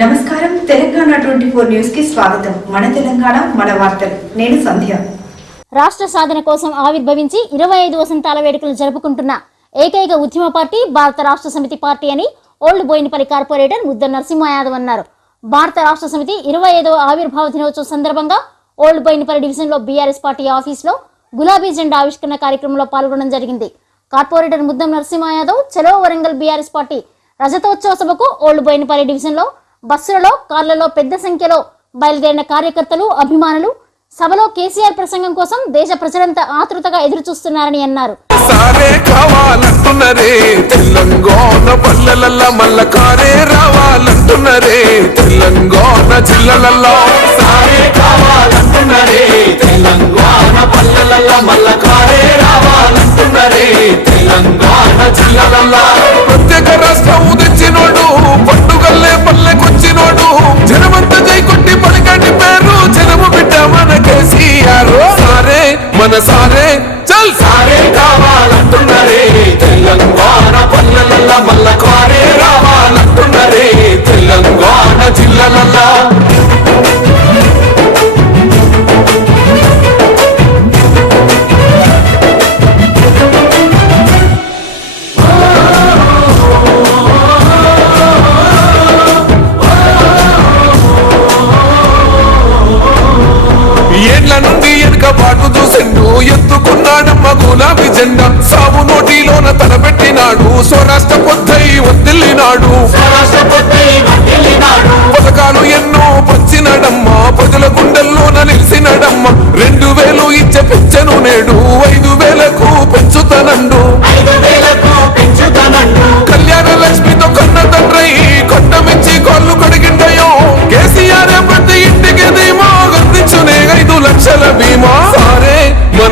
నమస్కారం. Telangana twenty four న్యూస్కి స్వాగతం. మన తెలంగాణ మన వార్తలు. నేను సంధ్య. రాష్ట్ర సాధన కోసం ఆవిర్భవించి ఇరవై ఐదు వసంతాల వేడుకలు జరుపుకుంటున్న ఏకైక ఉద్యమ పార్టీ భారత రాష్ట్ర సమితి పార్టీ అని ఓల్డ్ బోయినపల్లి కార్పొరేటర్ ముద్ద నరసింహ యాదవ్ అన్నారు. భారత రాష్ట్ర సమితి ఇరవై ఐదవ ఆవిర్భావ దినోత్సవం సందర్భంగా ఓల్డ్ బోయినపల్లి డివిజన్లో బీఆర్ఎస్ పార్టీ ఆఫీసులో గులాబీ జెండా ఆవిష్కరణ కార్యక్రమంలో పాల్గొనడం జరిగింది. కార్పొరేటర్ ముద్దం నరసింహ యాదవ్ చలో వరంగల్ బీఆర్ఎస్ పార్టీ రజతోత్సవ సభకు ఓల్డ్ బోయినపల్లి డివిజన్లో బస్సులలో కార్లలో పెద్ద సంఖ్యలో బయలుదేరిన కార్యకర్తలు అభిమానులు సభలో కేసీఆర్ ప్రసంగం కోసం దేశ ప్రజలంతా ఆతృతగా ఎదురు చూస్తున్నారని అన్నారు సారే తెలంగాణ జిల్లలల్లో ఎత్తుకున్నాడమ్మ గులాబీ జెండా. సాగు నోటిలోన తలపెట్టినాడు. స్వరాష్ట్ర పొద్దై వదిలినాడు పథకాలు ఎన్నో పంచినడమ్మ. ప్రజల గుండెల్లోన నిలిచినడమ్మ. రెండు వేలు ఇచ్చే పెంచను నేడు. ఐదు వేలకు పెంచుతానండు. కళ్యాణ లక్ష్మితో కన్న తండ్రి కొండ మెచ్చి కాళ్ళు కడిగిండయో. కేసీఆర్ ప్రతి ఇంటికి ధీమా అందించునే ఐదు లక్షల బీమా.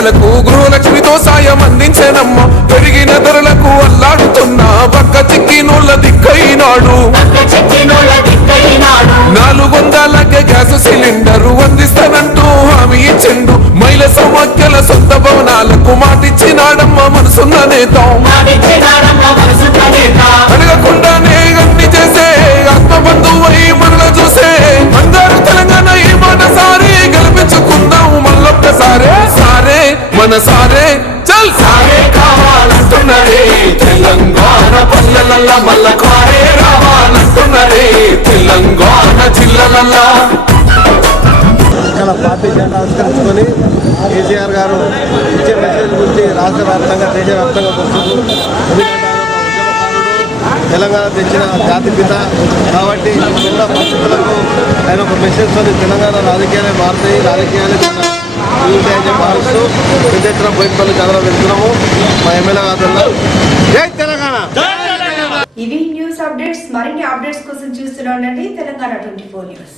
నిరుపేదలకు గృహలక్ష్మితో సాయం అందించేనమ్మ. పెరిగిన ధరలకు అల్లాడుతున్న పక్క చిక్కినోళ్ళ దిక్కైనాడు. నాలుగు వందలకే గ్యాస్ సిలిండర్ అందిస్తానంటూ హామీ ఇచ్చిండు. మహిళ సమాఖ్యల సొంత భవనాలకు మాటిచ్చినాడమ్మ మనసున్న నేత. మన సారే చల్. సారే కావాలంటున్నరే తెలంగాణ పల్లెలల్ల మల్ల కారే రావాలంటున్నరే తెలంగాణ జిల్లలల్లా. ఇక్కడ పార్టీ జెండా ఆవిష్కరించుకొని కేసీఆర్ గారు ఇచ్చే మెసేజ్ గురించి రాష్ట్ర వ్యాప్తంగా దేశవ్యాప్తంగా వస్తుంది ఆయన ఒక ఉద్యమకారుడు తెలంగాణ తెచ్చిన జాతిపిత కాబట్టి ఇప్పుడున్న పరిస్థితులకు ఆయన ఒక మెసేజ్తో తెలంగాణ రాజకీయాలే మారుతాయి రాజకీయాలే ఉంటాయని భావిస్తూ పెద్ద ఎత్తున కథలో వెళ్తున్నాము మా ఎమ్మెల్యే జై తెలంగాణ ఇవి న్యూస్ అప్డేట్స్ మరిన్ని అప్డేట్స్ కోసం చూస్తూనే ఉండండి తెలంగాణ ట్వంటీ ఫోర్ న్యూస్.